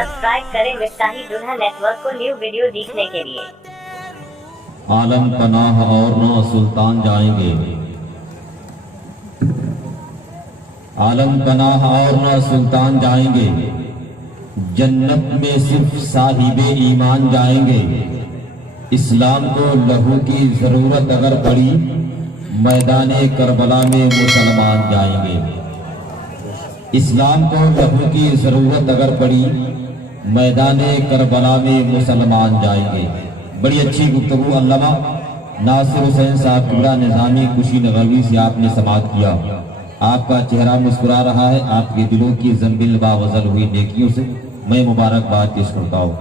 Subscribe करें मिफ्ताही दुल्हा network को न्यू वीडियो देखने के लिए। आलम पनाह और न सुल्तान जाएंगे, आलम पनाह और न सुल्तान जाएंगे, जन्नत में सिर्फ साहिबे ईमान जाएंगे। इस्लाम को लहू की जरूरत अगर पड़ी, मैदाने करबला में मुसलमान जाएंगे। इस्लाम को लहू की जरूरत अगर पड़ी, मैदाने करबला में मुसलमान जाएंगे। बड़ी अच्छी गुफ्तगू अल्लामा नासिर हुसैन साहब किबला निज़ामी कुशीनगरवी से आपने समाअत किया। आपका चेहरा मुस्कुरा रहा है। आपके दिलों की ज़ंबिल बावज़ल हुई नेकियों से मैं मुबारकबाद पेश करता हूँ।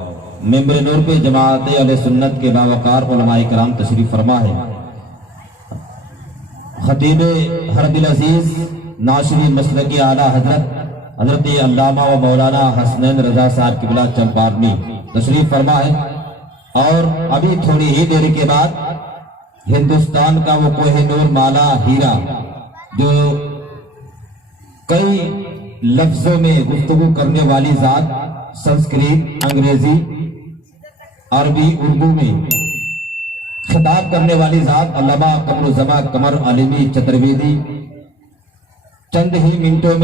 मेंबर नूर पे जमात अहले सुन्नत के बावकार उलमाए कराम तशरीफ फरमा है। खतीब हरदिल अजीज नाशरी मसलकी आला हजरत अल्लामा व मौलाना हसनैन रजा साहब किबला चंपारनी तशरीफ फरमा है। और अभी थोड़ी ही देर के बाद हिंदुस्तान का वो कोहिनूर माला हीरा, जो कई लफ्जों में गुफ्तगू करने वाली जात, संस्कृत, अंग्रेजी, अरबी, उर्दू में खिताब करने वाली जात अल्लामा कमरुज़्ज़मा कमर आलिमी चतुर्वेदी चंद ही मिनटों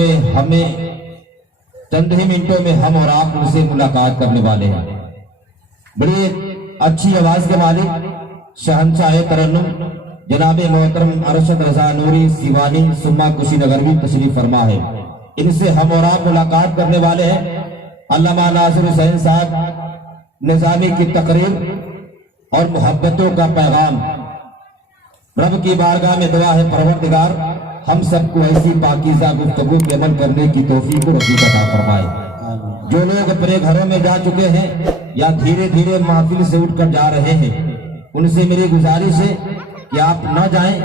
में हम और आप उनसे मुलाकात करने वाले हैं। बड़ी अच्छी आवाज के मालिक शहंशाह तरन्नुम जनाब मोहतरम अरशद रजा नूरी सिवानी सुम्मा कुशीनगरवी तशरीफ फरमा है। इनसे हम और आप मुलाकात करने वाले हैं। अल्लामा नासिर हुसैन साहब निज़ामी की तकरीर और मोहब्बतों का पैगाम। रब की बारगाह में दुआ है परवरदिगार हम सबको ऐसी पाकीज़ा गुफ्तगू पे अमल करने की तौफीक को नसीब अता फरमाए। जो लोग अपने घरों में जा चुके हैं या धीरे धीरे महफिल से उठकर जा रहे हैं, उनसे मेरी गुजारिश है कि आप न जाएं,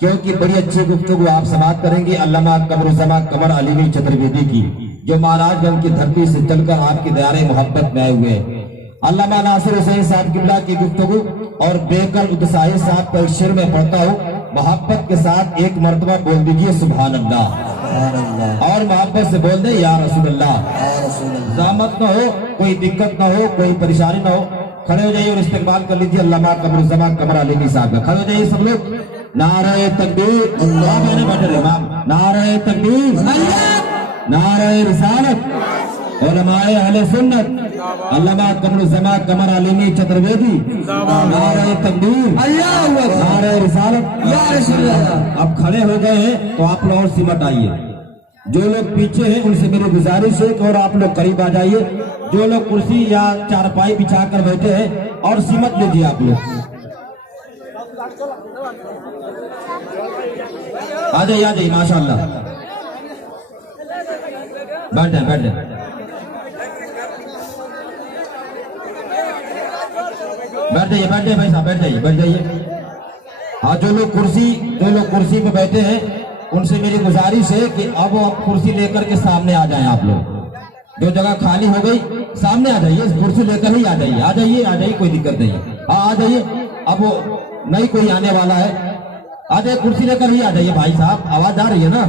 क्योंकि बड़ी अच्छी गुफ्तगू आप समाअत करेंगे अल्लामा कमरुज़्ज़मा कमर आलिमी चतुर्वेदी की, जो महाराजगंज की धरती से चलकर आपकी दयारे मोहब्बत में आए हुए हैं। अल्लामा नासिर हुसैन साहब किबला की गुफ्तगू और बेकल उत्साही साहब का शेर में पढ़ता हूँ। मोहब्बत के साथ एक मर्तबा बोल दीजिए सुभान अल्लाह, और मोहब्बत से बोल दे या रसूल अल्लाह। ज़हमत न हो, कोई दिक्कत न हो, कोई परेशानी न हो, खड़े हो जाइए और इस्तेमाल कर लीजिए अल्लामा कमरुज़्ज़मा कमर आलिमी साहब का। खड़े हो जाइए सब लोग। नारे तकबीर, नारे तकबीर, नारे रिसालत, उलमाए अहले सुन्नत अल्लामा कमरुज़्ज़मा कमर आलिमी चतुर्वेदी, नारे तकबीर, नारे रिसालत। अब खड़े हो गए हैं तो आप लोग और सिमट आइए। जो लोग पीछे हैं उनसे मेरी गुजारिश है कि और आप लोग करीब आ जाइए। जो लोग कुर्सी या चारपाई बिछा कर बैठे हैं और सिमट लीजिए आप लोग। आ जाइए माशाअल्लाह। बैठ जाए भाई साहब, बैठ जाइए। हाँ, जो लोग कुर्सी पे बैठे हैं उनसे मेरी गुजारिश है कि अब आप कुर्सी लेकर के सामने आ जाएं। आप लोग जो जगह खाली हो गई सामने आ जाइए, कुर्सी लेकर ही आ जाइए, कोई दिक्कत नहीं है। हाँ, आ जाइए। अब नहीं कोई आने वाला है, आ जाइए, कुर्सी लेकर ही आ जाइए भाई साहब। आवाज आ रही है ना?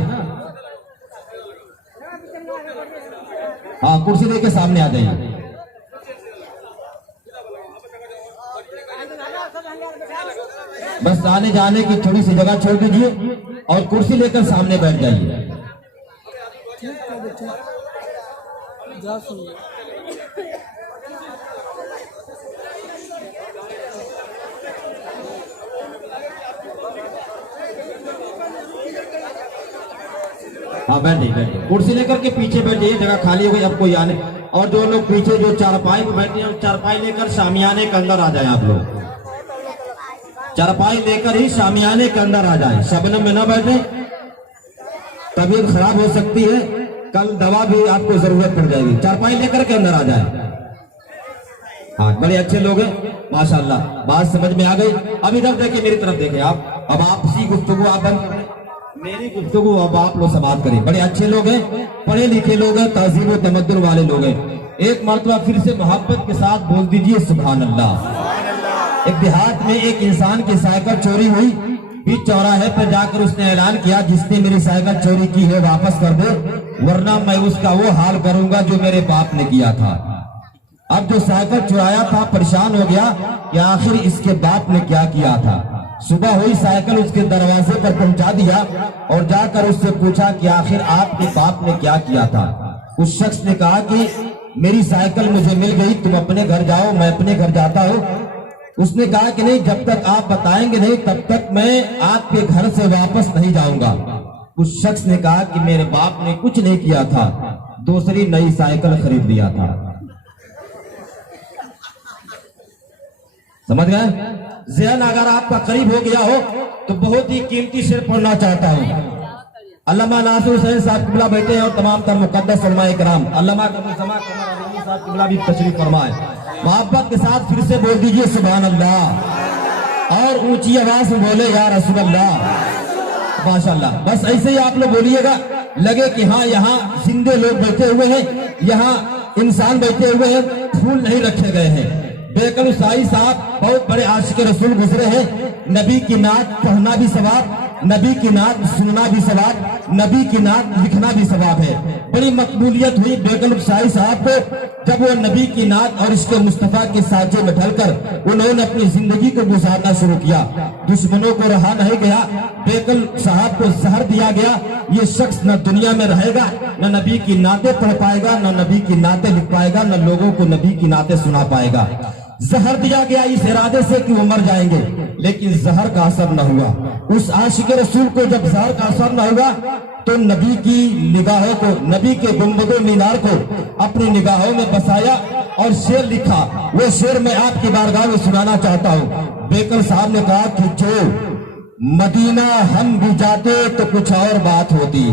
हाँ, कुर्सी लेकर सामने आ जाइए। बस आने जाने की थोड़ी सी जगह छोड़ दीजिए और कुर्सी लेकर सामने बैठ जाइए। हाँ, बैठिए। कुर्सी लेकर के पीछे बैठिए, जगह खाली हो गई, अब कोई आने। और जो लोग पीछे जो चारपाई पे बैठे हैं, चारपाई लेकर शामियाने के अंदर आ जाए। आप लोग चारपाई लेकर ही शामियाने के अंदर आ जाए। शबनम में न बैठे, तबीयत खराब हो सकती है, कल दवा भी आपको जरूरत पड़ जाएगी। चारपाई लेकर के अंदर आ जाए। हाँ, बड़े अच्छे लोग हैं माशाअल्लाह, बात समझ में आ गई। अब इधर देखिए, मेरी तरफ देखें आप। अब आपसी गुफ्तगू आप बंद करें, मेरी गुफ्तगू अब आप लोग समाप्त करें। बड़े अच्छे लोग हैं, पढ़े लिखे लोग हैं, तहजीब व तमद्दुन वाले लोग हैं। एक मर्तबा फिर से मोहब्बत के साथ बोल दीजिए सुभान अल्लाह। एक देहात में एक इंसान की साइकिल चोरी हुई, बीच चौराहे पर जाकर उसने ऐलान किया, जिसने मेरी साइकिल चोरी की है वापस कर दे, वरना मैं उसका वो हाल करूंगा जो मेरे बाप ने किया था। اب جو سائیکل چرایا تھا پریشان ہو گیا کہ آخر اس کے باپ نے کیا کیا تھا. صبح ہوئی سائیکل اس کے دروازے پر پہنچا دیا اور جا کر اس سے پوچھا کہ آخر آپ کے باپ نے کیا کیا تھا. اس شخص نے کہا کہ میری سائیکل مجھے مل گئی, تم اپنے گھر جاؤ, میں اپنے گھر جاتا ہوں. اس نے کہا کہ نہیں, جب تک آپ بتائیں گے نہیں تب تک میں آپ کے گھر سے واپس نہیں جاؤں گا. اس شخص نے کہا کہ میرے باپ نے کچھ نہیں کیا تھا, دوسری نئی سائیکل خرید لیا تھا. سمجھ گئے؟ ذہن اگر آپ کا قریب ہو گیا ہو تو بہت ہی قیمتی شعر پڑھنا چاہتا ہوں. علامہ ناصر حسین صاحب قبلہ بیٹھے ہیں اور تمام تر مقدس علماء کرام. علامہ صاحب قبلہ بھی تشریف فرمائے. محبت کے ساتھ پھر سے بول دیجئے سبحان اللہ, اور اونچی آواز میں بولے یا رسول اللہ. ماشاءاللہ. بس ایسے ہی آپ لوگ بولیے گا, لگے کہ ہاں یہاں زندے لوگ بیٹھے ہوئے ہیں, یہاں انسان بیٹھے ہوئے ہیں, پھول نہیں رکھے گئے ہیں. بیکل سائی صاحب بہت بڑے عاشق رسول گزرے ہیں. نبی کی نعت پڑھنا بھی ثواب, نبی کی نعت سننا بھی ثواب, نبی کی نعت لکھنا بھی ثواب ہے. بڑی مقبولیت ہوئی بیکل سائی صاحب کو جب وہ نبی کی نعت اور اس کے مصطفیٰ کے سانچے میں ڈھل کر انہوں نے اپنی زندگی کو گزارنا شروع کیا. دشمنوں کو رہا نہیں گیا, بیکل صاحب کو زہر دیا گیا. یہ شخص نہ دنیا میں رہے گا, نہ نبی کی نعتیں پڑھ پائے گا, نہ نبی کی نعتیں لکھ پائے گا, نہ لوگوں کو نبی کی نعتیں سنا پائے گا. زہر دیا گیا اس ارادے سے کہ وہ مر جائیں گے, لیکن زہر کا اثر نہ ہوا. اس عاشق رسول کو جب زہر کا اثر نہ ہوا تو نبی کی نگاہوں کو, نبی کے گنبد و مینار کو اپنی نگاہوں میں بسایا اور شعر لکھا. وہ شعر میں آپ کی بارگاہ میں سنانا چاہتا ہوں. بیکل صاحب نے کہا کہ جو مدینہ ہم بھی جاتے تو کچھ اور بات ہوتی.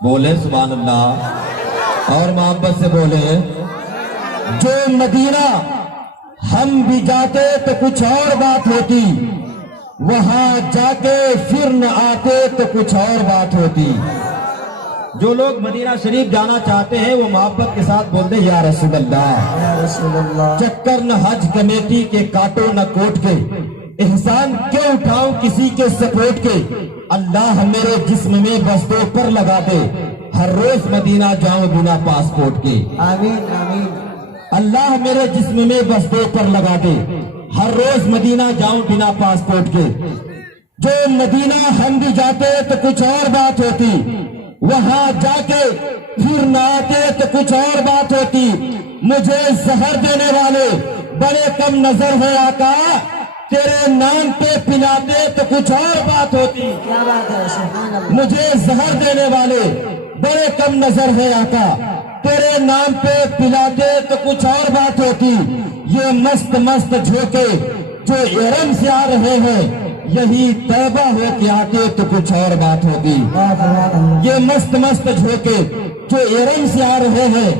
بولے سبحان اللہ, اور محبت سے بولے, جو مدینہ ہم بھی جاتے تو کچھ اور بات ہوتی, وہاں جا کے پھر نہ آتے تو کچھ اور بات ہوتی. جو لوگ مدینہ شریف جانا چاہتے ہیں وہ محبت کے ساتھ بولتے ہیں یا رسول اللہ. چکر نہ حج کمیٹی کے کاٹو نہ کوٹ کے, احسان کیوں اٹھاؤں کسی کے سپورٹ کے. اللہ میرے جسم میں بس دو پر لگا دے, ہر روز مدینہ جاؤں بنا پاسپورٹ کے. آمین آمین. اللہ میرے جسم میں بس دو پر لگا دے, ہر روز مدینہ جاؤں بنا پاسپورٹ کے. جو مدینہ ہم بھی جاتے تو کچھ اور بات ہوتی, وہاں جا کے پھر نہ آتے تو کچھ اور بات ہوتی. مجھے زہر دینے والے بڑے کم نظر ہے آقا, تیرے نام پہ پلاتے تو کچھ اور بات ہوتی. مجھے زہر دینے والے بڑے کم نظر ہے آقا, تیرے نام پہ پلاتے تو کچھ اور بات ہوتی. یہ مست مست جھوکے جو ارم سے آ رہے ہیں, یہی طیبہ ہو کے آتے تو کچھ اور بات ہوتی. یہ مست مست جھوکے جو ارم سے آ رہے ہیں,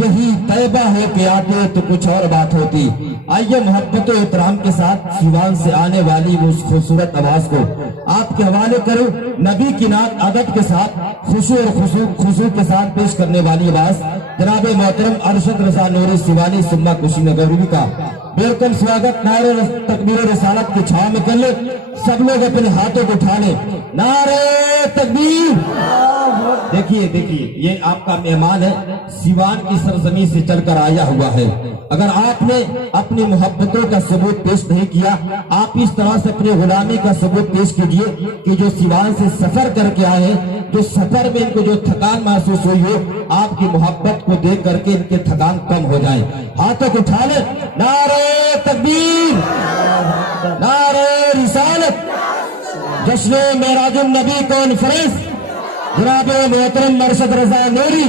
یہی طیبہ ہو کے آتے تو کچھ اور بات ہوتی. آئیے محبت و احترام کے ساتھ سیوان سے آنے والی اس خوبصورت آواز کو آپ کے حوالے کروں. نبی کی نعت ادب کے ساتھ خوشی اور خضوع کے ساتھ پیش کرنے والی آواز جناب محترم ارشد رضا نوری سیوانی سما کشی نگری کا ویلکم سواگت. نعرے تکبیر رسالت کی چھاؤں میں کر لے, سب لوگ اپنے ہاتھوں کو اٹھا لیں. نعرے تکبیر. دیکھیے یہ آپ کا مہمان ہے, سیوان کی سرزمین سے چل کر آیا ہوا ہے. اگر آپ نے اپنی محبتوں کا ثبوت پیش نہیں کیا, آپ اس طرح سے اپنے غلامی کا ثبوت پیش کیجئے کہ جو سیوان سے سفر کر کے آئے ہیں, جو سفر میں ان کو جو تھکان محسوس ہوئی ہو, آپ کی محبت کو دیکھ کر کے ان کے تھکان کم ہو جائے. ہاتھوں کو اٹھا لیں. نعرے تکبیر, نعرے رسالت. جشن معراج النبی کانفرنس جناب محترم ارشد رضا نوری.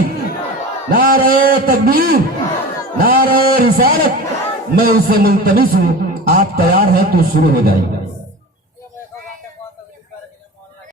نعرے تکبیر, نعرے رسالت. میں اسے ملتمس ہوں, آپ تیار ہیں تو شروع ہو جائیے.